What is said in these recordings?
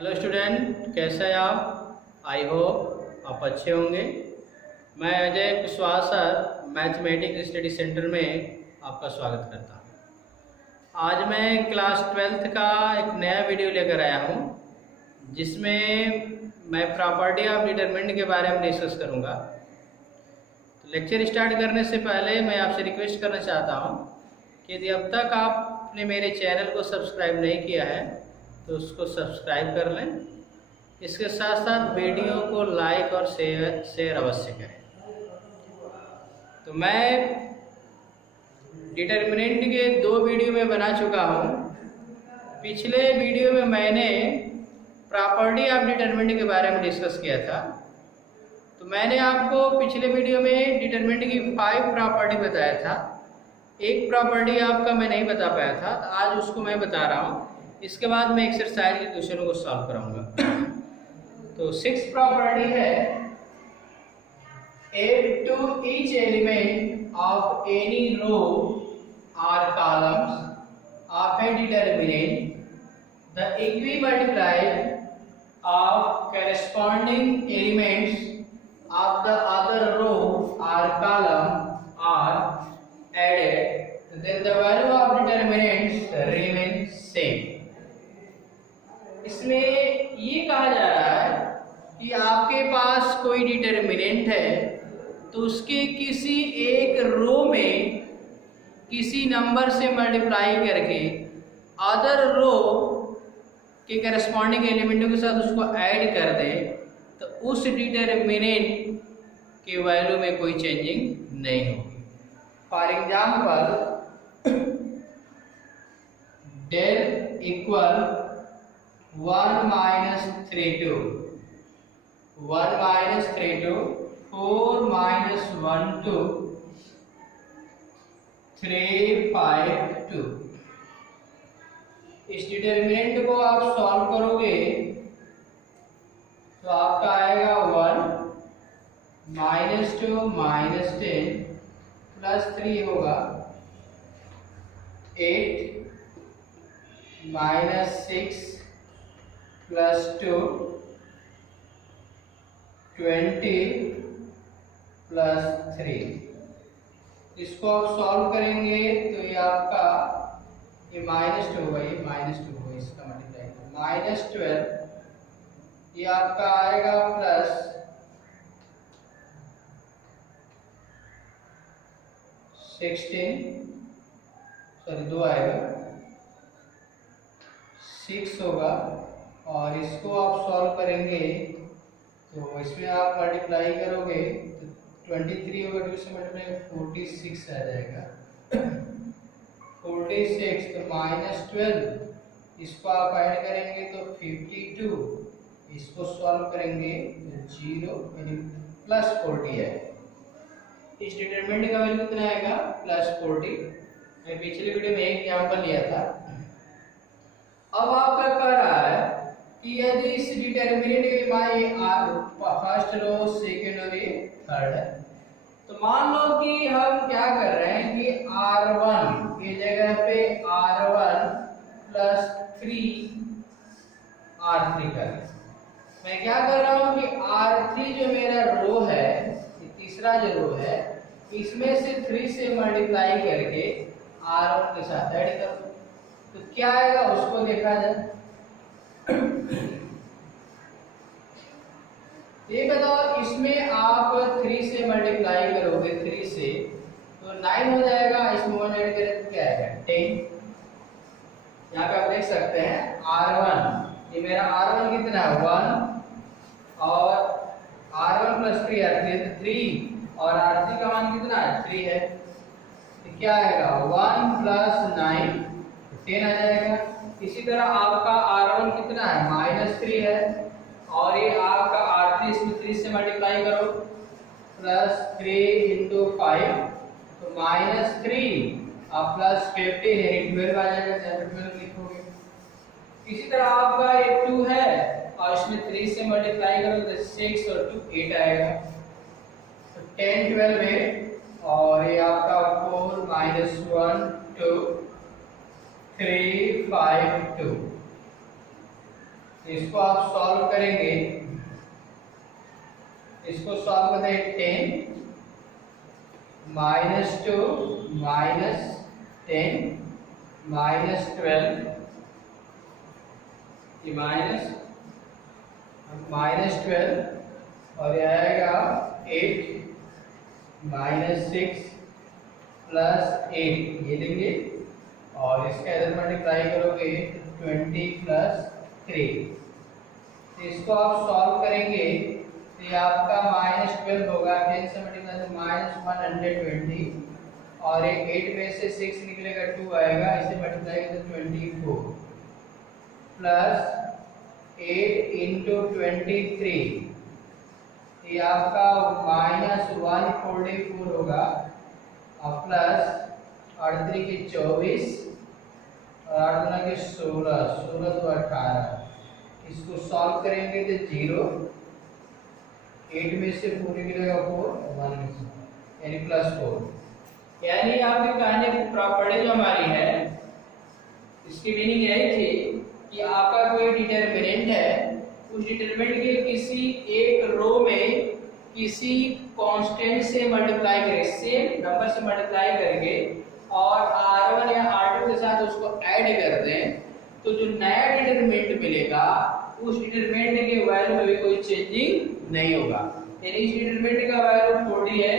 Hello student, कैसे हैं आप? आई होप आप अच्छे होंगे। मैं Ajay Kushwaha sir mathematics study centre में आपका स्वागत करता हूं। आज मैं क्लास 12th का एक नया वीडियो लेकर आया हूं, जिसमें मैं प्रॉपर्टी ऑफ डिटरमिनेंट के बारे में डिस्कस करूंगा। तो लेक्चर स्टार्ट करने से पहले मैं आपसे रिक्वेस्ट करना चाहता हूं कि यदि अब तक आपने मेरे चैनल को सब्सक्राइब नहीं किया है तो उसको सब्सक्राइब कर लें। इसके साथ साथ वीडियो को लाइक और शेयर अवश्य करें। तो मैं डिटरमिनेंट के 2 वीडियो में बना चुका हूँ। पिछले वीडियो में मैंने प्रॉपर्टी ऑफ डिटरमिनेंट के बारे में डिस्कस किया था। तो मैंने आपको पिछले वीडियो में डिटरमिनेंट की 5 प्रॉपर्टी बताया था। एक प्रॉपर्टी आपका मैं नहीं बता पाया था, तो आज उसको मैं बता रहा हूँ। इसके बाद मैं एक्सरसाइज के क्वेश्चनों को सॉल्व कराऊंगा। तो 6th प्रॉपर्टी है, add to each element of any row or columns of a determinant the equimultiply of corresponding elements of the other row or column are added, then the value of determinants remains same। इसमें ये कहा जा रहा है कि आपके पास कोई determinant है, तो उसके किसी एक रो में किसी नंबर से मल्टीप्लाई करके अदर रो के करस्पॉन्डिंग एलिमेंटों के साथ उसको ऐड कर दें, तो उस डिटरमिनेंट के वैल्यू में कोई चेंजिंग नहीं होगी। For example, del equal 1 minus 3 2, 1 minus 3 2, 4 minus 1 2, 3 5 2। इस डिटरमिनेंट को आप सॉल्व करोगे तो आपका आएगा 1 minus 2 minus 10 plus 3 होगा 8 minus 6 plus 2 20 plus 3। इसको आप सॉल्व करेंगे तो ये आपका ये -2 होगा, ये -2 होगा, इसका मल्टीप्लाई -12, ये आपका आएगा प्लस 16, सॉरी 2 आएगा, 6 होगा, और इसको आप सॉल्व करेंगे तो इसमें आप मल्टीप्लाई करोगे तो 23 होगा, 2 से मल्टीप्लाई 46 आ जाएगा। 46 तो -12, इसको आप ऐड करेंगे तो 52, इसको सॉल्व करेंगे तो 0 यानी प्लस 40 है। इस डिटरमिनेंट का वैल्यू कितना आएगा? प्लस 40। मैं पिछले वीडियो में एक एग्जांपल लिया था। अब आपका कह रहा है कि यदि इस डिटरमिनेंट के मान ये फर्स्ट रो, सेकंड और ये थर्ड है, तो मान लो कि हम क्या कर रहे हैं कि R1 की जगह पे R1 प्लस 3 R3 कर। मैं क्या कर रहा हूं कि R3 जो मेरा रो है, तीसरा जो रो है, इसमें से 3 से मल्टीप्लाई करके R1 के साथ ऐड कर दो, तो क्या आएगा उसको देखा जाए। ये बताओ, इसमें आप 3 से मल्टीप्लाई करोगे, 3 से तो 9 हो जाएगा, इसमें 1 ऐड करें तो क्या आएगा 10। यहाँ पे आप देख सकते हैं R1, ये मेरा R1 कितना है 1, और R1 प्लस 3 R3 3, और R3 का मान कितना है 3 है, तो क्या आएगा 1 प्लस 9 10 आ जाएगा। इसी तरह आपका R1 कितना है -3 है, और ये आपका R3, इसमें 3 से मल्टीप्लाई करो प्लस 3 इंटू 5 तो -3 और प्लस 15 यानी 12 आ जाएगा, 12 लिखोगे। इसी तरह आपका ये 2 है और इसमें 3 से मल्टीप्लाई करो तो 6 और 2 8 आएगा, तो 10 12 है, और ये आपका 4 -1 2 3 5 2। इसको आप सॉल्व करेंगे, इसको सॉल्व करते हैं 10 -2 -10 -12 ये -12 और ये आएगा 8 -6 +8 ये देंगे और इसका इधर मल्टीप्लाई करोगे 20 + 3। तो इसको आप सॉल्व करेंगे तो ये आपका -12 होगा, 10 से मल्टीप्लाई तो -120 और ये 8 में से 6 निकलेगा 2 आएगा, इसे मल्टीप्लाई करें तो 24 + 8 × 23 ये आपका -144 होगा और प्लस 8 के 24 और 8 दूना के 16 16 तो 18। इसको सॉल्व करेंगे तो 0, 8 में से 4 निकलेगा 4, 1 में से यानी +4। यानी आपके कहने की प्रॉपर्टी जो हमारी है इसकी मीनिंग यही थी कि आपका कोई डिटरमिनेंट है, उस डिटरमिनेंट के किसी एक रो में किसी कांस्टेंट से मल्टीप्लाई करें, सेम नंबर से मल्टीप्लाई करके और R1 या R2 के साथ उसको ऐड कर दें तो जो नया डिटरमिनेंट मिलेगा उस डिटरमिनेंट के वैल्यू में भी कोई चेंजिंग नहीं होगा। यानी इस डिटरमिनेंट का वैल्यू 40 है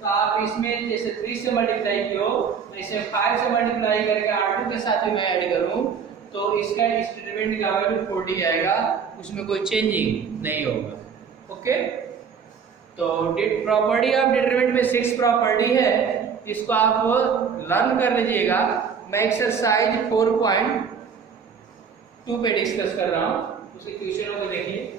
तो आप इसमें जैसे 3 से मल्टीप्लाई किया तो इसे 5 से मल्टीप्लाई करके R2 के साथ भी मैं ऐड करूं तो इसका इस डिटरमिनेंट का वैल्यू 40 आएगा, उसमें कोई चेंजिंग नहीं होगा। ओके, तो प्रॉपर्टी ऑफ डिटरमिनेंट में 6 प्रॉपर्टी है, इसको आप लर्न कर लीजिएगा। मैं एक्सरसाइज 4.2 पे डिस्कस कर रहा हूं, उसके क्वेश्चनों को देखिए।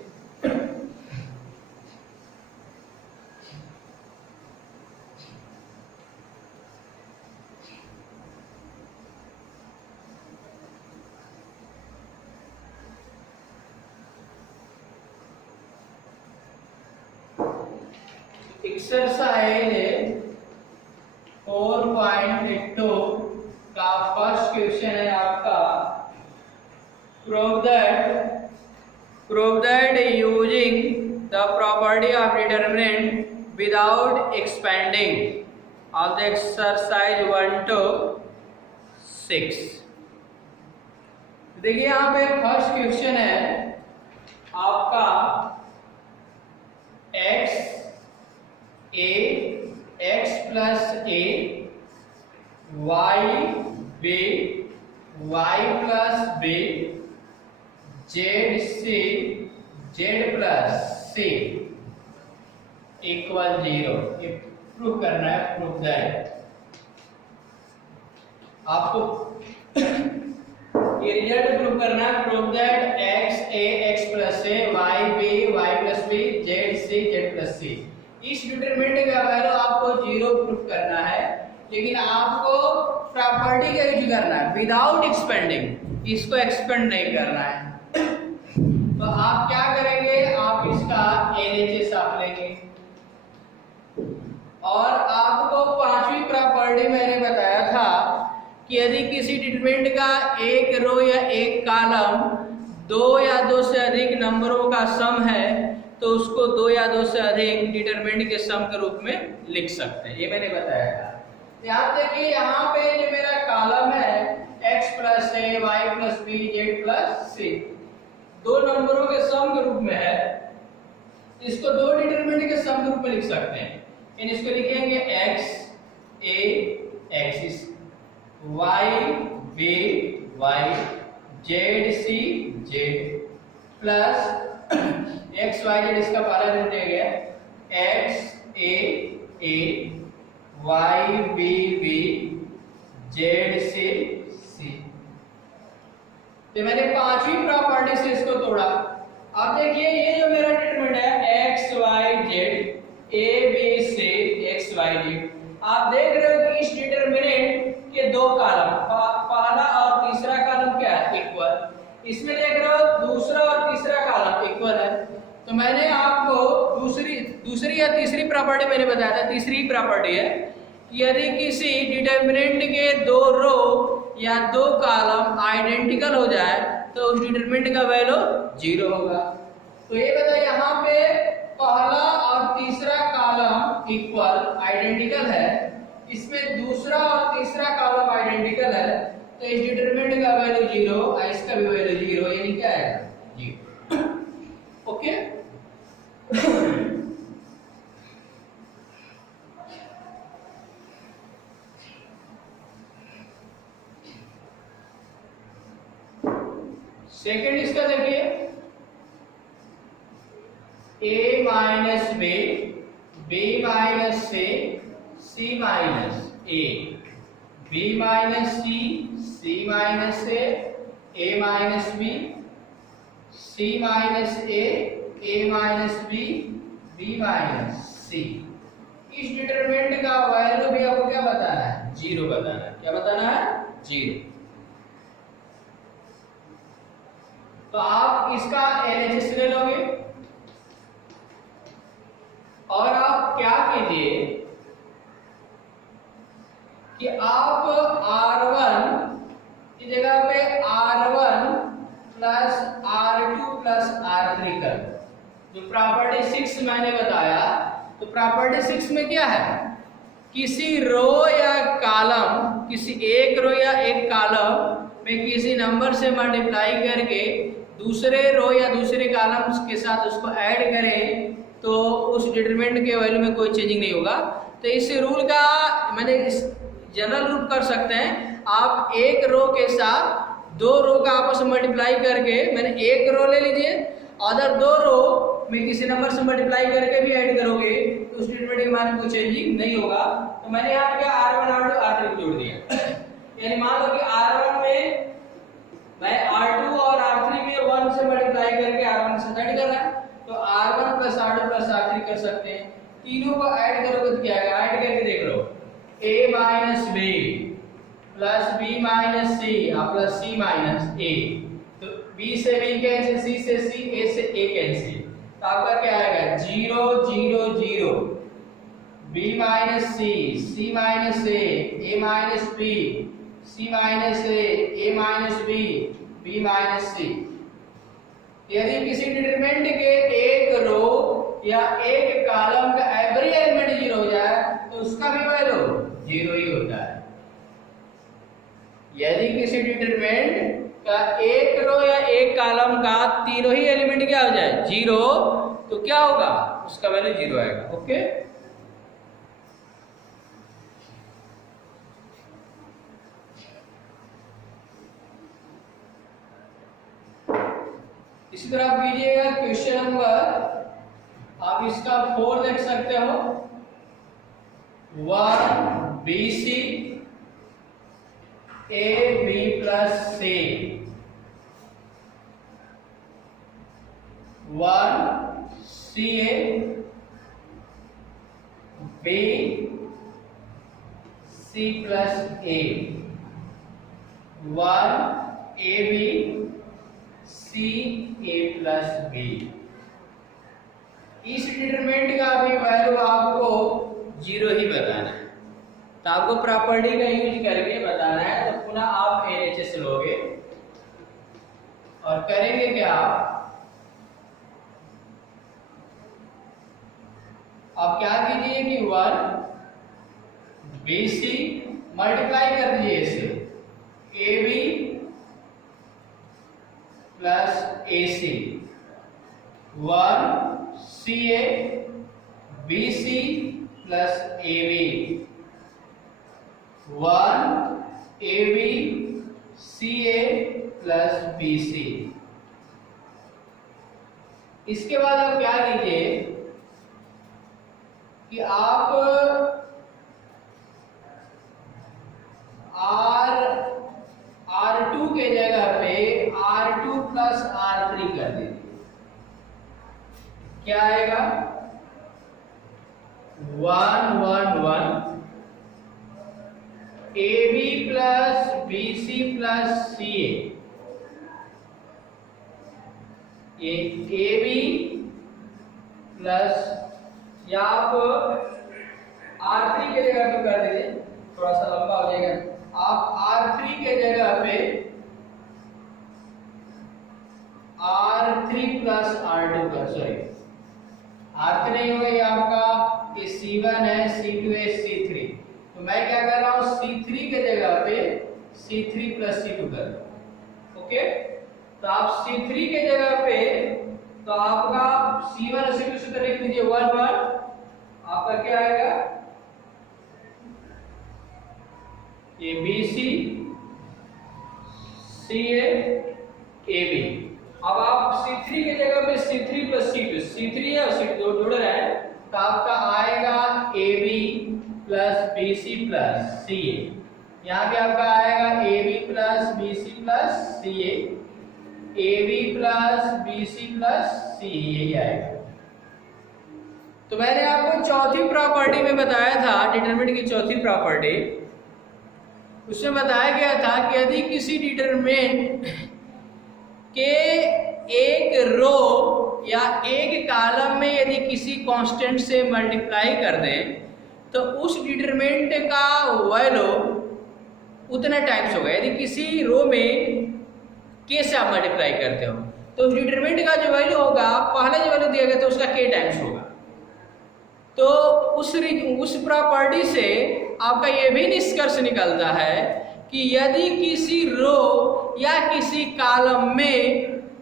एक्सरसाइज 4.2 का फर्स्ट क्वेश्चन है आपका, prove that using the property of determinant without expanding of the exercise 1 to 6। देखिए यहाँ पे फर्स्ट क्वेश्चन है आपका x plus a y b y plus b z plus c equal 0। ये प्रूव करना है, प्रूव दैट आपको ये रिजल्ट प्रूव करना है। Prove that x plus a y plus b z plus c इस डिटरमिनेंट का वैल्यू आपको 0 प्रूफ करना है, लेकिन आपको प्रॉपर्टी का यूज करना है विदाउट एक्सपेंडिंग, इसको एक्सपेंड नहीं करना है। तो आप क्या करेंगे, आप इसका LHS आप लेंगे और आपको पांचवी प्रॉपर्टी मैंने बताया था कि यदि किसी डिटरमिनेंट का एक रो या एक कॉलम 2 या 2 से अधिक नंबरों का सम है तो उसको 2 या 2 से अधिक डिटरमिनेंट के सम के रूप में लिख सकते हैं, ये मैंने बताया था। यहाँ देखिए, यहाँ पे जो मेरा कॉलम है x plus a y plus b z plus c 2 नंबरों के सम के रूप में है, इसको 2 डिटरमिनेंट के सम के रूप में लिख सकते हैं। इन इसको लिखेंगे x a x y b y z c z plus x y z इसका पहला रूट दिया गया x a y b b z c c। तो मैंने पांचवी प्रॉपर्टी से इसको तोड़ा। अब देखिए ये जो मेरा डिटरमिनेंट है x y z a b c x y z, आप देख रहे हो कि इस डिटरमिनेंट के 2 कॉलम, पहला और तीसरा कॉलम क्या है, इक्वल। इसमें देख रहे हो दूसरा और तीसरा कॉलम इक्वल है। तो मैंने आपको दूसरी या तीसरी प्रॉपर्टी मैंने बताया था, तीसरी प्रॉपर्टी है कि यदि किसी डिटरमिनेंट के 2 रो या 2 कॉलम आइडेंटिकल हो जाए तो उस डिटरमिनेंट का वैल्यू 0 होगा। तो ये बताइए यहाँ पे पहला और तीसरा कॉलम इक्वल आइडेंटिकल है, इसमें दूसरा और तीसरा कॉलम आइडेंटिकल है, तो इस डिटरमिनेंट का वैल्यू 0 और इसका भी वैल्यू 0, यानी क्या आएगा 0। ओके सेकेंड इसका देखिए a minus b, b minus c, c minus a, b minus c, c minus a minus b, c minus a minus b minus c। इस डिटरमिनेंट का वैल्यू भी आपको क्या बताना है 0 बताना है। क्या बताना है 0। तो आप इसका LHS ले लोगे और आप क्या कीजिए कि आप R1 की जगह पे R1 plus R2 plus R3 कर, जो प्रॉपर्टी 6 मैंने बताया, तो प्रॉपर्टी 6 में क्या है, किसी रो या कॉलम, किसी एक रो या एक कॉलम में किसी नंबर से मल्टीप्लाई करके दूसरे रो या दूसरे कॉलम्स के साथ उसको ऐड करें तो उस डिटरमिनेंट के वैल्यू में कोई चेंजिंग नहीं होगा। तो इस रूल का मैंने जनरल रूप कर सकते हैं, आप एक रो के साथ दो रो का आपस में मल्टीप्लाई करके, मैंने एक रो ले लीजिए, अदर दो रो में किसी नंबर से मल्टीप्लाई करके भी ऐड करोगे तो उस डिटरमिनेंट के मान में कोई चेंजिंग नहीं होगा। तो मैंने यहाँ क्या R1 R2 R3 को जोड़ दिया, यानी मान लो कि R1 में मैं R2 और R3 में 1 से मल्टीप्लाई करके R1 से ऐड कर रहा है, तो R1 plus R2 plus R3 कर सकते हैं। तीनों को ऐड करोगे तो क्या आएगा, ऐड करके देख लो, a minus b plus b minus c plus c minus a, तो b से b कैंसिल, c से c, a से a कैंसिल, तो आपका क्या आएगा 0 0 0, b minus c, c minus a minus b, c minus a minus b minus c। यदि किसी डिटरमिनेंट के एक रो या एक कॉलम का एवरी एलिमेंट 0 हो जाए तो उसका भी वैल्यू 0 ही होता है। यदि किसी डिटरमिनेंट का एक रो या एक कॉलम का तीनों ही एलिमेंट क्या हो जाए 0, तो क्या होगा, उसका वैल्यू 0 आएगा। ओके इसी तरह आप कीजिएगा क्वेश्चन नंबर, आप इसका 4 देख सकते हो, 1 BC AB plus C, 1 CA B C plus A, 1 AB C A plus B। इस डिटरमिनेंट का भी वैल्यू आपको 0 ही बताना है, तो आपको प्रॉपर्टी का यूज करके बताना है। तो पुनः आप LHS लोगे और करेंगे क्या, आप क्या कीजिए कि 1 BC मल्टीप्लाई कर दीजिए इसे AB plus AC, 1 CA BC plus AB, 1 AB CA plus BC। इसके बाद आप क्या कीजिए कि आप R2 के जगह पे R2 प्लस R3 कर दीजिए, क्या आएगा 1 1 1 AB plus BC plus CA, ये AB प्लस, या आप R3 के जगह पे कर दीजिए, थोड़ा सा लंबा हो जाएगा, आप R3 के जगह पे R3 प्लस R2 का, सॉरी R3 नहीं होगा ये आपका, ये C1 है, C2 है, C3। तो मैं क्या कर रहा हूँ, C3 के जगह पे C3 प्लस C2 कर रहा हूँ। ओके, तो आप C3 के जगह पे तो आपका C1 और C2 से लिख लीजिए 1 1, आपका क्या आएगा, ये BC CA AB। अब आप C3 के जगह पे C3 प्लस C2, C3 है और C2 जोड़ रहे हैं, तो आपका आएगा AB plus BC plus CA। यहाँ पे आपका आएगा AB plus BC plus CA, AB plus BC plus CA, यही आएगा। तो मैंने आपको चौथी प्रॉपर्टी में बताया था, डिटरमिनेंट की चौथी प्रॉपर्टी, उसमें बताया गया था कि यदि किसी डिटरमिनेंट के एक रो या एक कॉलम में यदि किसी कांस्टेंट से मल्टीप्लाई कर दें तो उस डिटरमिनेंट का वैल्यू उतना टाइम्स होगा। यदि किसी रो में के से आप मल्टीप्लाई करते हो तो उस डिटरमिनेंट का जो वैल्यू होगा, पहले जो वैल्यू दिया गया तो उसका के टाइम्स होगा। तो उस प्रॉपर्टी से आपका यह भी निष्कर्ष निकलता है कि यदि किसी रो या किसी कॉलम में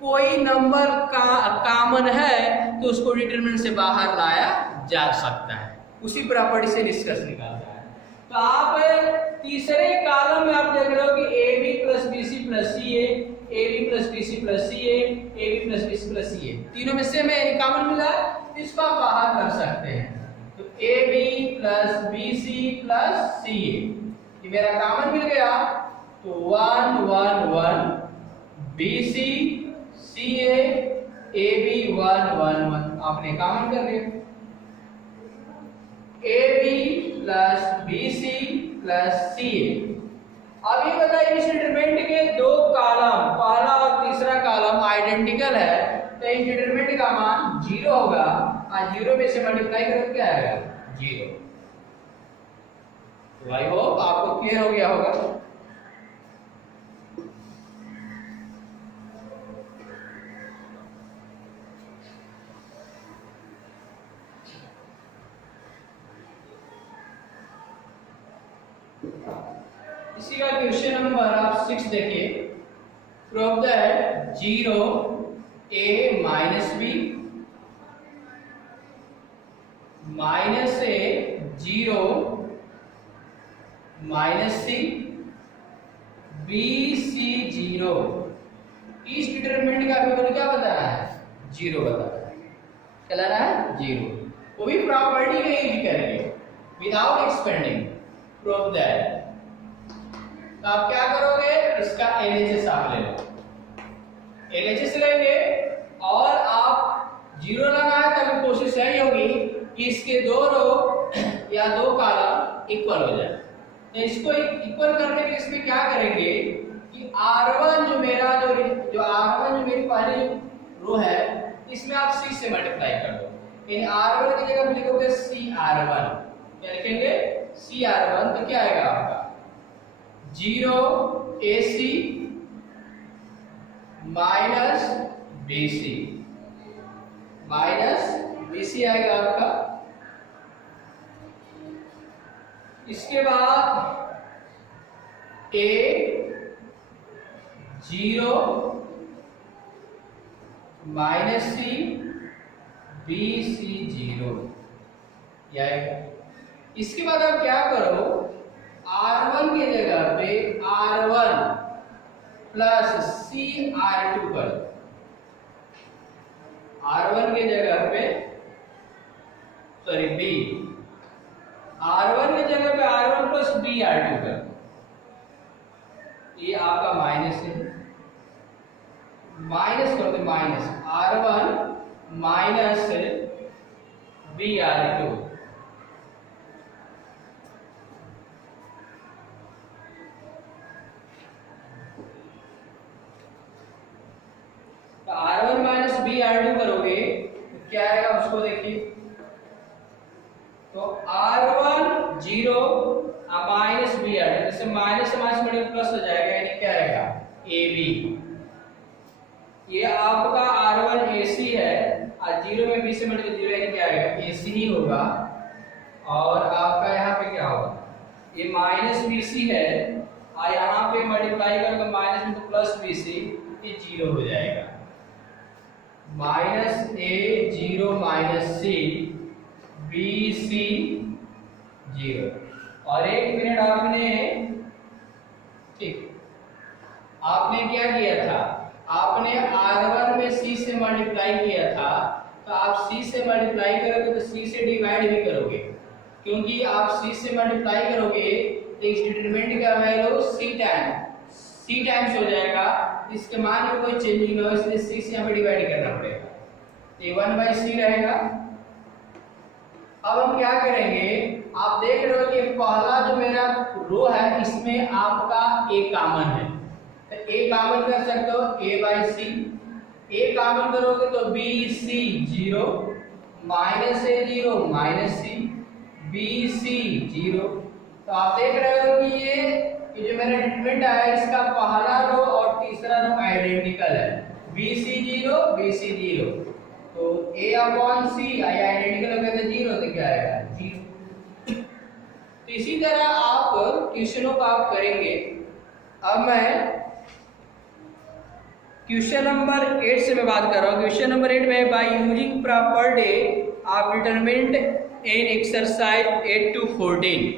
कोई नंबर का कॉमन है तो उसको डिटरमिनेंट से बाहर लाया जा सकता है। उसी प्रॉपर्टी से निष्कर्ष निकलता है। तो आप तीसरे कॉलम में आप देख रहे हो कि AB plus BC plus CA, AB plus BC plus CA, AB plus BC plus CA, तीनों में से में कॉमन मिला, इसको आप बाहर कर सकते हैं। तो AB plus BC plus CA, ये मेरा कॉमन मिल गया, तो 1 1 1 BC CA AB 1 1 1 आपने कॉमन कर दिया। AB plus BC plus CA। अब ये बताइए इस डिटरमिनेंट के दो कॉलम, पहला और तीसरा कॉलम आइडेंटिकल है, तो इस डिटरमिनेंट का मान 0 होगा, और 0 में से मल्टीप्लाई करें तो क्या आएगा, 0। तो आई होप आपको क्लियर हो गया होगा। इसी का क्वेश्चन नंबर आप 6 देखिए। Prove that 0 a minus b minus a 0 minus c b c 0, इस डिटरमिनेंट का वैल्यू क्या बताना है, 0 बताना है। क्या लाना है, 0, वो भी प्रॉपर्टी का यूज करेंगे विदाउट एक्सपेंडिंग। प्रूव दैट, तो आप क्या करोगे, इसका LHS आप ले लो, LHS लेंगे और आप 0 लाना है, तब कोशिश यही होगी कि इसके दो रो या दो कॉलम इक्वल हो जाए। तो इसको इक्वल करने के लिए इसमें क्या करेंगे कि R1 जो मेरा जो R1 जो मेरी पहली रो है, इसमें आप C से मल्टीप्लाई कर दो, यानी R1 की जगह लिखोगे CR1, क्या लिखेंगे, CR1। तो क्या आएगा आपका 0 AC माइनस BC आएगा आपका। इसके बाद A 0 माइनस C BC 0 आएगा। इसके बाद आप क्या करो, R1 की जगह पे R1 प्लस CR2 कर, R1 की जगह पे B, R1 की जगह पे R1 प्लस BR2 कर, ये आपका माइनस है, माइनस करते minus R1 minus BR2, R1 minus BR2 करोगे तो क्या आएगा, उसको देखिए। तो R1 0 माइनस BR2, जैसे माइनस से माइनस बढ़ेगा प्लस हो जाएगा, यानी क्या रहेगा AB, ये आपका R1 AC है और 0 में B से मल्टीप्लाई 0 यानी क्या आएगा AC ही होगा। और आपका यहाँ पे क्या होगा, ये माइनस BC है और यहाँ पे मल्टीप्लाई करोगे माइनस में तो प्लस BC, ये 0 हो जाएगा। Minus A 0 minus C BC 0। और 1 मिनट आपने, ठीक, आपने क्या किया था, आपने R1 में C से मल्टीप्लाई किया था, तो आप C से मल्टीप्लाई करोगे तो C से डिवाइड भी करोगे, क्योंकि आप C से मल्टीप्लाई करोगे तो इस डिटरमिनेंट का वैल्यू C टाइम्स हो जाएगा, इसके मान में कोई चेंज नहीं होगा, इसलिए C से हमें डिवाइड करना पड़ेगा, ये 1/C रहेगा। अब हम क्या करेंगे, आप देख रहे हो कि पहला जो मेरा रो है इसमें आपका A कॉमन है, तो A कॉमन कर सकते हो A/C, A कॉमन करोगे तो BC 0 minus A 0 minus C BC 0। तो आप देख रहे हो कि ये जो मेरा डिटरमिनेंट है इसका पहला रो और तीसरा रो आइडेंटिकल है, BC 0 BC 0, तो A/C आइडेंटिकल हो गया तो 0, तो क्या आएगा 0। तो इसी तरह आप क्वेश्चनों का आप करेंगे। अब मैं क्वेश्चन नंबर 8 से मैं बात कर रहा हूँ। क्वेश्चन नंबर 8 में by using property of determinant in exercise 8 to 14।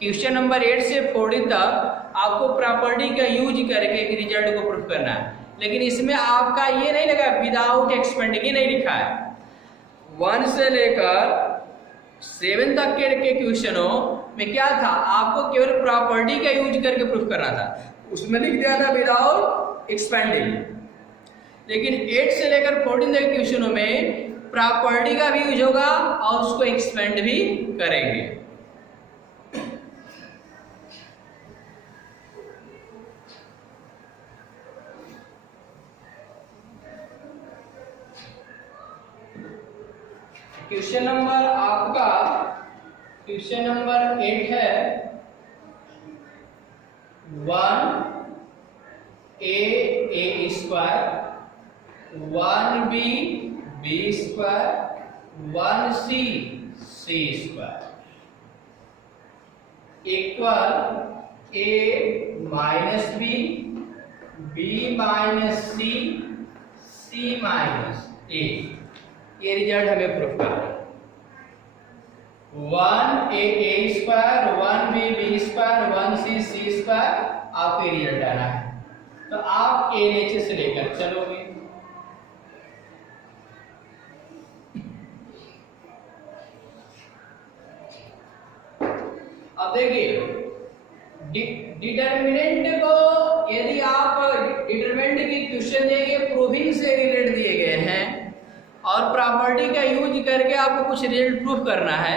Question number 8 से 14 तक आपको प्रॉपर्टी का यूज करके एक रिजल्ट को प्रूफ करना है, लेकिन इसमें आपका ये नहीं लगा विदाउट एक्सपेंडिंग, ये नहीं लिखा है। 1 से लेकर 7 तक के क्वेश्चनों में क्या था, आपको केवल प्रॉपर्टी का यूज करके प्रूफ करना था, उसमें लिख दिया था विदाउट एक्सपेंडिंग। लेकिन 8 से लेकर 14 तक क्वेश्चनों में प्रॉपर्टी का भी यूज होगा और उसको एक्सपेंड भी करेंगे। क्वेश्चन नंबर आपका क्वेश्चन नंबर 8 है 1a square 1b square 1c square equal a minus b minus c minus a। ये रिजल्ट हमें प्रूफ करना है। 1a square 1b square 1c square आपको रिजल्ट आना है, तो आप a नीचे से लेकर चलोगे। अब देखिए डिटरमिनेंट को, यदि आप डिटरमिनेंट की क्वेश्चन देंगे प्रूविंग से रिलेटेड दिए गए हैं और प्रॉपर्टी का यूज करके आपको कुछ रिजल्ट प्रूफ करना है,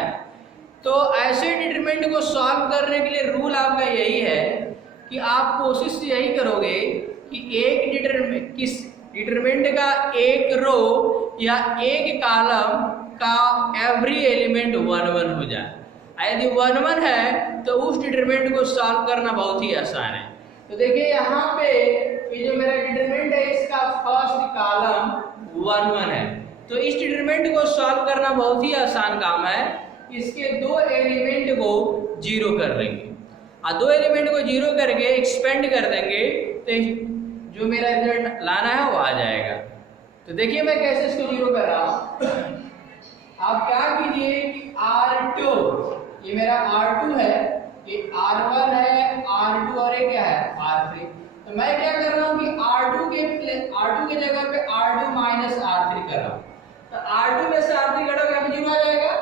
तो ऐसे डिटरमिनेंट को सॉल्व करने के लिए रूल आपका यही है कि आप कोशिश यही करोगे कि एक डिटरमिनेंट का एक रो या एक कॉलम का एवरी एलिमेंट 1 हो जाए। यदि 1 है तो उस डिटरमिनेंट को सॉल्व करना बहुत ही आसान है। तो देखिए यहाँ पे ये जो मेरा डिटरमिनेंट है इसका फर्स्ट कॉलम 1 है, तो इस डिटरमिनेंट को सॉल्व करना बहुत ही आसान काम है। इसके 2 एलिमेंट को 0 कर देंगे और 2 एलिमेंट को 0 करके एक्सपेंड कर देंगे, तो जो मेरा रिजल्ट लाना है वो आ जाएगा। तो देखिए मैं कैसे इसको 0 कर रहा हूँ। आप क्या कीजिए कि R2, ये मेरा R2 है, ये R1 है, R2 और ये क्या है R3। तो मैं क्या कर रहा हूँ कि R2 के जगह पे R2 माइनस R3 कर रहा हूँ। तो R2 में से R3 घटाओगे अभी 0 आ जाएगा।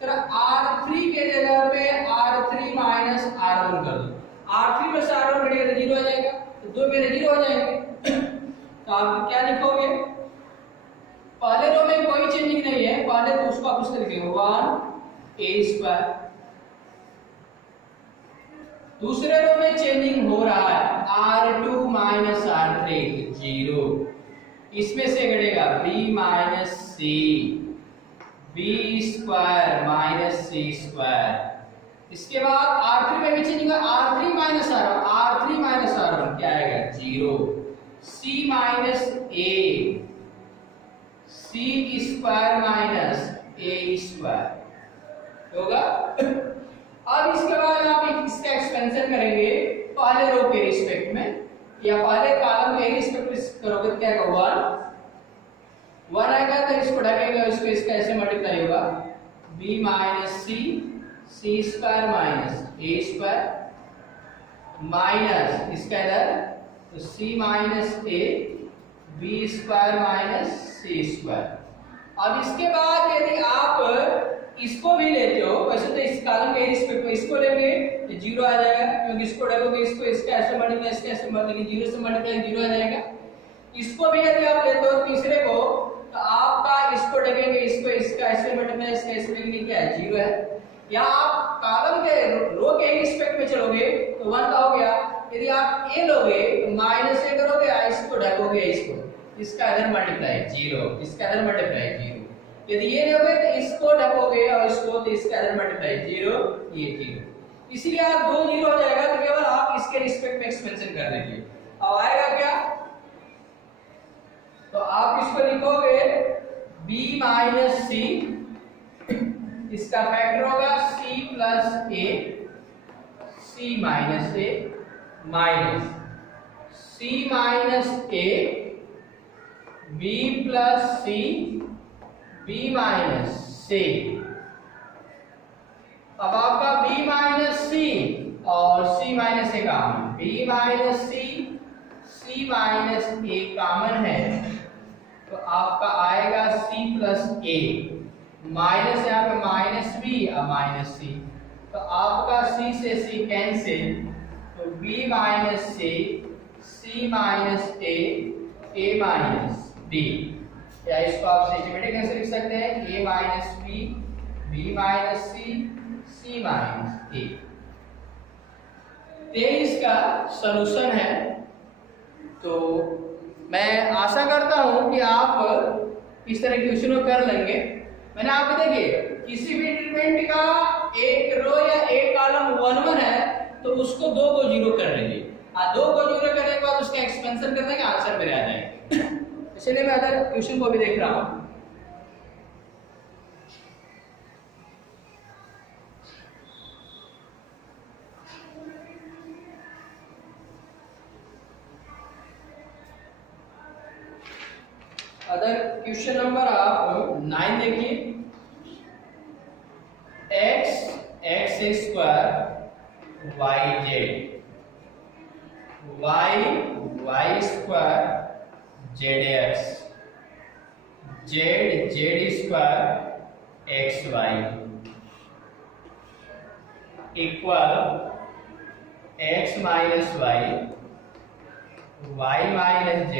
फिर R3 के जगह पे R3 माइनस R1 कर दो, R3 में से R1 घटेगा तो 0 आ जाएगा, तो 2 मेरे 0 हो जाएंगे। तो आप क्या लिखोगे, पहले रो में कोई चेंजिंग नहीं है, पहले तो उसको आप उससे लिखेंगे 1a स्क्वायर। दूसरे रो में चेंजिंग हो रहा है R2 माइनस R3 0, इसमें से घटेगा b minus c b square minus c square. इसके बाद R3 में भी चेंजिंग होगा, R3 माइनस R1 क्या आएगा 0। सी minus A, C square minus a square होगा। अब इसके बाद आप इसका एक्सपेंशन करेंगे पहले रो के रिस्पेक्ट में या पहले कॉलम के रिस्पेक्ट में करोगे तो क्या होगा, 1 आएगा तो इसको ढकेगा, इसको इसका ऐसे मल्टीप्लाई होगा b minus c square minus a square minus इसका इधर तो c minus a b square minus c square. अब इसके बाद यदि आप इसको भी लेते हो, वैसे तो इस कॉलम के रिस्पेक्ट में इसको लेंगे तो 0 आ जाएगा, क्योंकि इसको डालोगे इसको इसका ऐसे मल्टीप्लाई इसके ऐसे मल्टीप्लाई 0 से मल्टीप्लाई 0 आ जाएगा। इसको भी यदि आप लेते हो तीसरे को तो आपका इसको ढकेंगे इसको इसका ऐसे मल्टीप्लाई इसका ऐसे लेंगे क्या है 0 है। या आप कॉलम के रो के रिस्पेक्ट में चलोगे तो 1 का हो गया। यदि आप ए लोगे तो माइनस ए करोगे, इसको ढकोगे इसको इसका इधर मल्टीप्लाई 0 इसका इधर मल्टीप्लाई 0। यदि ये लोगे तो इसको ढकोगे और इसको तो इसका इधर मल्टीप्लाई 0 ये 0। इसीलिए आप 2 0 हो जाएगा तो केवल आप इसके रिस्पेक्ट में एक्सपेंशन कर दीजिए। अब आएगा क्या, तो आप इसको लिखोगे b माइनस सी, इसका फैक्टर होगा c plus A, c minus A minus c minus A b plus C b minus सी। अब आपका b माइनस सी और c माइनस ए common, b minus C c minus ए कॉमन है तो आपका आएगा c प्लस ए minus यहाँ पे माइनस बी और माइनस सी, तो आपका c से c कैंसिल तो b minus C c minus A minus B, या इसको आप सिस्टमेटिक कैसे लिख सकते हैं a minus B minus C minus A. ये इसका सॉल्यूशन है। तो मैं आशा करता हूं कि आप इस तरह के क्वेश्चन कर लेंगे। मैंने आपको देखिए किसी भी एलिमेंट का एक रो या एक कॉलम 1 1 है तो उसको 2 को 0 कर लीजिए, 2 को 0 करने के बाद उसका एक्सपेंशन करने के आंसर मेरे आ जाएंगे। इसलिए मैं अदर क्वेश्चन को भी देख रहा हूं। अदर क्वेश्चन नंबर आप 9 देखिए, x square y square zx z square xy equal x minus y minus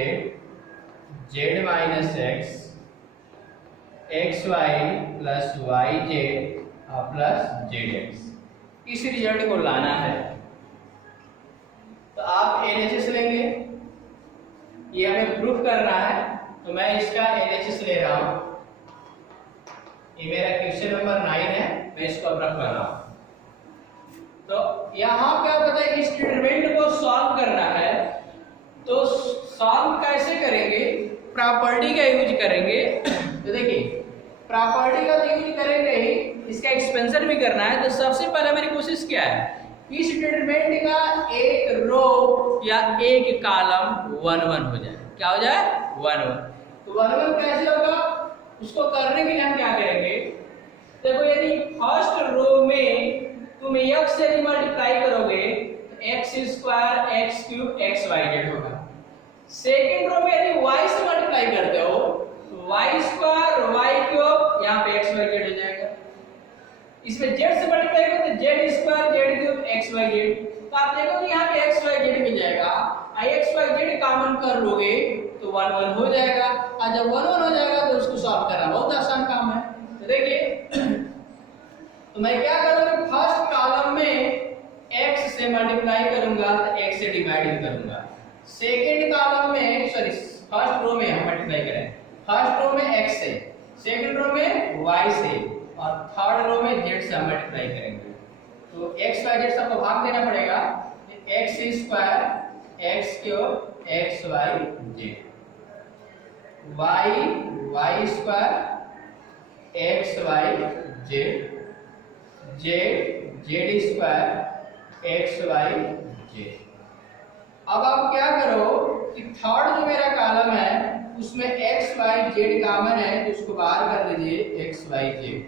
z minus xy plus yz plus zx। इस रिजल्ट को लाना है तो आप LHS लेंगे, ये हमें प्रूफ करना है तो मैं इसका LHS ले रहा हूं। ये मेरा क्वेश्चन नंबर 9 है, मैं इसको अब रख रहा हूं। तो यहां क्या पता है इस डिटरमिनेंट को सॉल्व करना है तो सॉल्व कैसे करेंगे, प्रॉपर्टी का यूज करेंगे। तो देखिए प्रॉपर्टी का यूज करेंगे ही, इसका एक्सपेंशन भी करना है। तो सबसे पहले मेरी कोशिश क्या है, इस डिटरमिनेंट का एक रो या एक कॉलम 1 1 हो जाए। क्या हो जाए 1 1। तो 1 1 कैसे होगा, उसको करने के लिए हम क्या करेंगे, देखो यदि फर्स्ट रो में तुम x से मल्टीप्लाई करोगे तो x square x cube xyz होगा। सेकंड रो में यदि y से मल्टीप्लाई करते हो तो y स्क्वायर y क्यूब यहाँ पे xyz हो जाएगा। इसमें z से मल्टीप्लाई करो तो z square z cube xyz, तो आप देखोगे यहाँ पे xyz मिल जाएगा। xyz कॉमन कर लोगे तो 1 1 हो जाएगा, और जब 1 1 हो जाएगा तो उसको सॉल्व करना बहुत आसान काम है। तो देखिए तो मैं क्या करूंगा, फर्स्ट कॉलम में x से मल्टीप्लाई करूंगा तो x से डिवाइड करूंगा। सेकंड कॉलम में सॉरी फर्स्ट रो में हम मल्टीप्लाई करें, फर्स्ट रो में x से, सेकंड रो में y से, और थर्ड रो में z से हम मल्टीप्लाई करेंगे। तो x y z सबको भाग देना पड़ेगा, x square x cube x y z, y square x y z, z square x y z. अब आप क्या करो कि थर्ड जो मेरा कॉलम है उसमें एक्स वाई जेड कॉमन है तो उसको बाहर कर लीजिए, एक्स वाई जेड,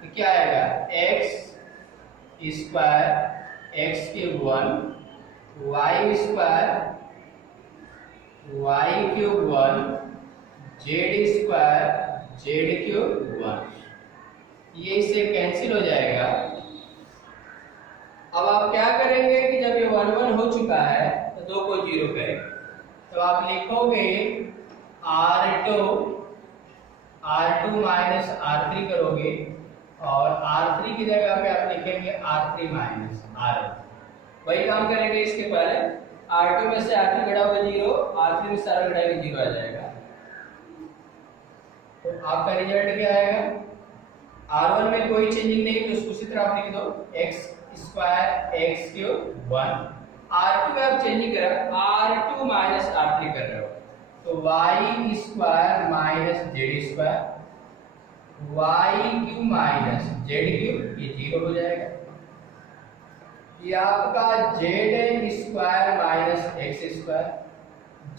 तो क्या आएगा x square x cube 1, y square y cube 1, z square z cube 1। ये इससे कैंसिल हो जाएगा। अब आप क्या करेंगे कि जब ये 1 1 हो चुका है तो 2 को 0 करेंगे, तो आप लिखोगे R2 माइनस R3 करोगे और R3 की जगह पे आप लिखेंगे R3 माइनस R1। वही काम करेंगे इसके पहले, R2 में से R3 घटाओगे 0, R3 में से R1 घटाओगे 0 आ जाएगा। तो आपका रिजल्ट क्या आएगा, R1 में कोई चेंजिंग नहीं तो उसको उसी तरह आप लिख दो x square x cube 1। R2 में आप चेंजिंग कर रहे हो, R2 माइनस R3 कर रहे हो, तो y square minus z square, y cube minus z cube, ये 0 हो जाएगा। ये आपका z square minus x square,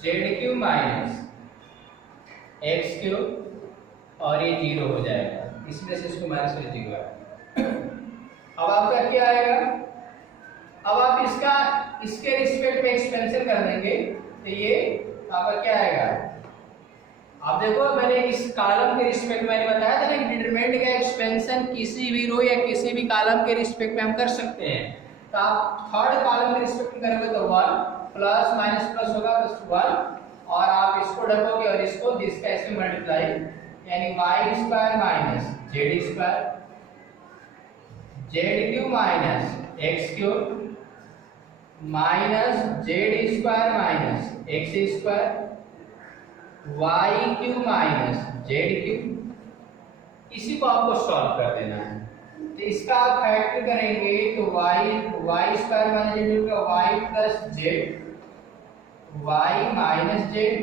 z cube minus x cube, और ये 0 हो जाएगा, इसमें से इसको माइनस कर 0 आएगा। अब आपका क्या आएगा, अब आप इसके रिस्पेक्ट में एक्सपेंशन कर देंगे तो ये आपका क्या आएगा, आप देखो मैंने इस कॉलम के रिस्पेक्ट में मैंने बताया था ना कि डिटरमिनेंट का एक्सपेंशन किसी भी रो या किसी भी कॉलम के रिस्पेक्ट में हम कर सकते हैं। तो आप थर्ड कॉलम के रिस्पेक्ट में करोगे तो 1 प्लस माइनस प्लस होगा तो 1, और आप इसको ढकोगे और इसको जिसका इसमें मल्टीप्लाई, यानी y square minus z square, z cube minus x cube minus z square minus x square, y cube minus z cube. इसी को आपको सॉल्व कर देना है। तो इसका आप फैक्टर करेंगे तो वाई स्क्वायर माइनस जेड का y plus z, y minus z.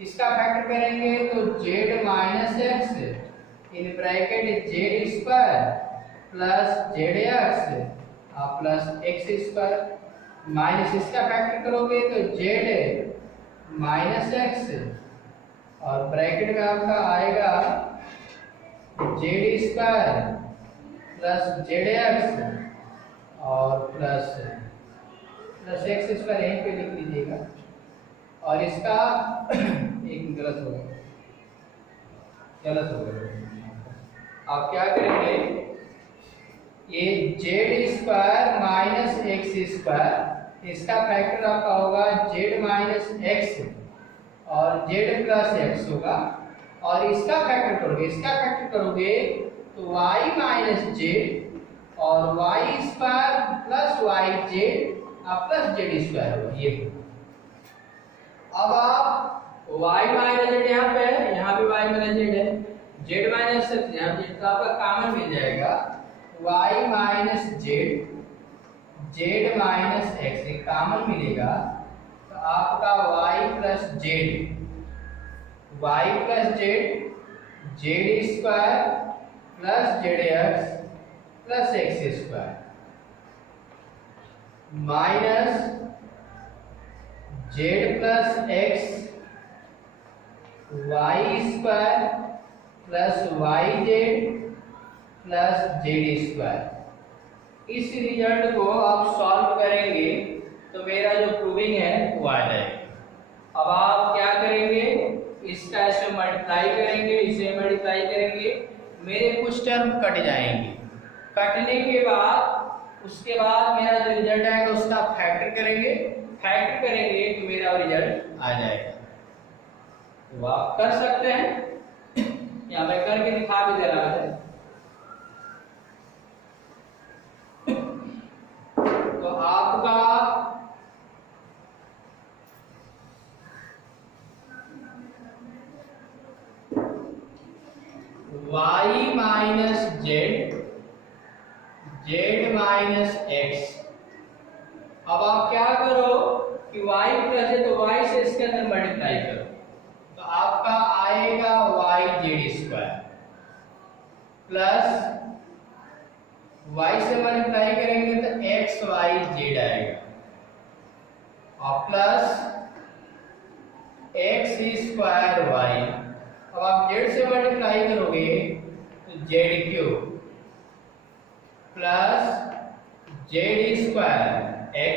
इसका फैक्टर करेंगे तो z minus x in bracket z square plus z x plus x square, minus इसका फैक्टर करोगे तो जेड माइनस एक्स, और ब्रैकेट में आपका आएगा z square plus z x और प्लस एक्स स्क्वायर यहीं पे लिख लीजिएगा। और इसका एक गलत हो गया, आप क्या करेंगे, ये z square minus x square, इसका फैक्टर आपका होगा जेड माइनस एक्स और जेड प्लस एक्स होगा, और इसका फैक्टर करोगे तो वाई माइनस जेड और y square plus y z plus z square होगा ये। अब आप वाई माइनस जेड यहाँ पे है, यहाँ भी वाई माइनस जेड है, जेड माइनस यहाँ जेड तो आपका कॉमन मिल जाएगा, y minus z, z minus x एक कॉमन मिलेगा, तो आपका y plus z, z square plus z x plus x square minus z plus x y square plus y z plus z square. इस result को आप solve करेंगे तो मेरा जो प्रूविंग है वो आ जाएगा। अब आप क्या करेंगे, इसका इससे मल्टीप्लाई करेंगे, इसे मल्टीप्लाई करेंगे, मेरे कुछ टर्म कट जाएंगे। कटने के बाद उसके बाद मेरा जो रिजल्ट आएगा उसका फैक्टर करेंगे तो मेरा रिजल्ट आ जाएगा। तो आप कर सकते हैं, यहाँ पे करके दिखा भी दे रहा है। तो आपका y minus z, z minus x. अब आप क्या करो कि y प्लस है तो y से इसके अंदर मल्टीप्लाई करो तो आपका आएगा yz स्क्वायर प्लस y से मल्टीप्लाई करेंगे तो xyz आएगा और प्लस x स्क्वायर y। अब आप z से मल्टीप्लाई करोगे तो z cube plus z square x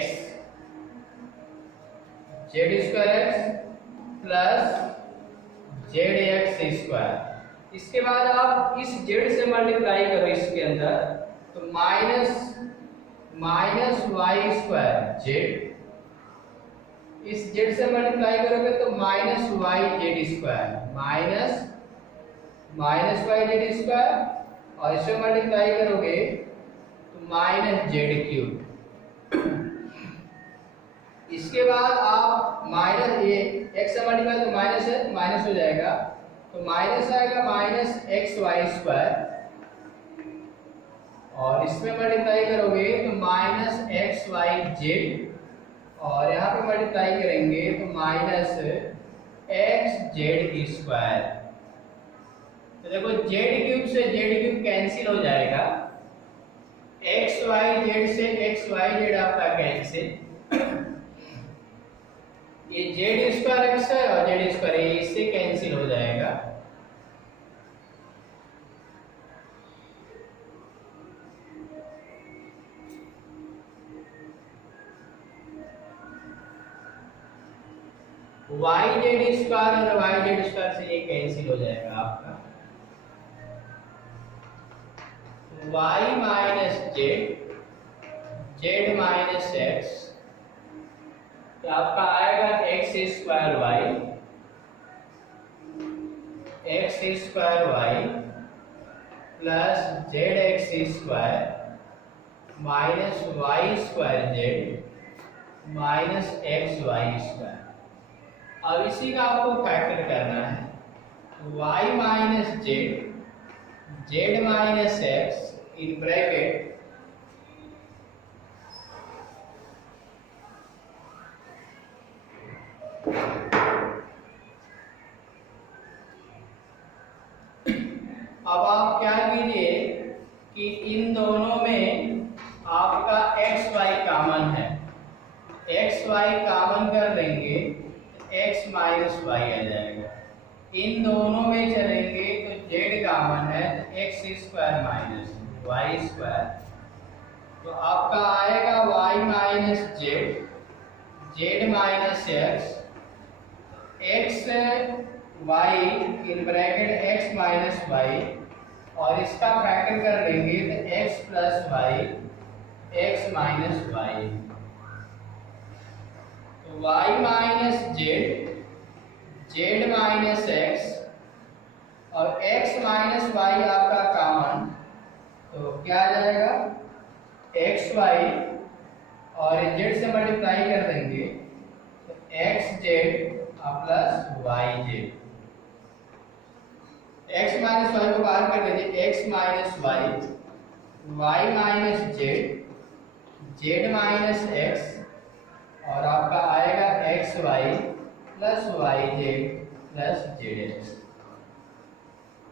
plus zx square. इसके बाद आप इस z से मल्टीप्लाई करो इसके अंदर तो माइनस y स्क्वायर z, इस z से मल्टीप्लाई करोगे तो minus yz square minus yz square और इससे मल्टीप्लाई करोगे तो माइनस z क्यूब। इसके बाद आप माइनस ये x से मल्टीप्लाई तो माइनस है माइनस हो जाएगा तो माइनस आएगा माइनस xy स्क्वायर और इसमें मल्टीप्लाई करोगे तो माइनस xyz और यहाँ पे मल्टीप्लाई करेंगे तो माइनस xz स्क्वायर। तो देखो z क्यूब से z क्यूब कैंसिल हो जाएगा, xyz से xyz आपका कैंसिल, ये z स्क्वायर x है और z स्क्वायर ये इससे कैंसिल हो जाएगा। yz स्क्वायर और yz स्क्वायर से ये कैंसिल हो जाएगा आपका y minus z minus x तो आपका आएगा x square y plus zx square minus y square z minus xy square. अब इसी का आपको फैक्टर करना है y minus z minus x in bracket अब आप क्या कीजिए कि इन दोनों में आपका xy कॉमन है, xy कॉमन कर देंगे x माइनस y आ जाएगा। इन दोनों में चलेंगे तो z कॉमन है तो x square minus y square तो आपका आएगा y minus z minus x y in bracket x minus y और इसका फैक्टर कर लेंगे तो x plus y x minus y तो y minus z minus x और x माइनस y आपका कॉमन तो क्या आ जाएगा xy और z से मल्टीप्लाई कर देंगे तो xz plus yz। x minus y को बाहर कर दीजिए x minus y minus z minus x और आपका आएगा xy plus yz plus zx।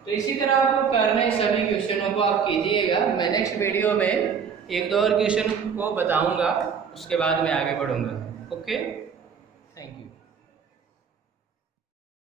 तो इसी तरह आपको करने सभी क्वेश्चनों को आप कीजिएगा। मैं नेक्स्ट वीडियो में एक दो और क्वेश्चन को बताऊंगा, उसके बाद मैं आगे बढ़ूंगा। ओके।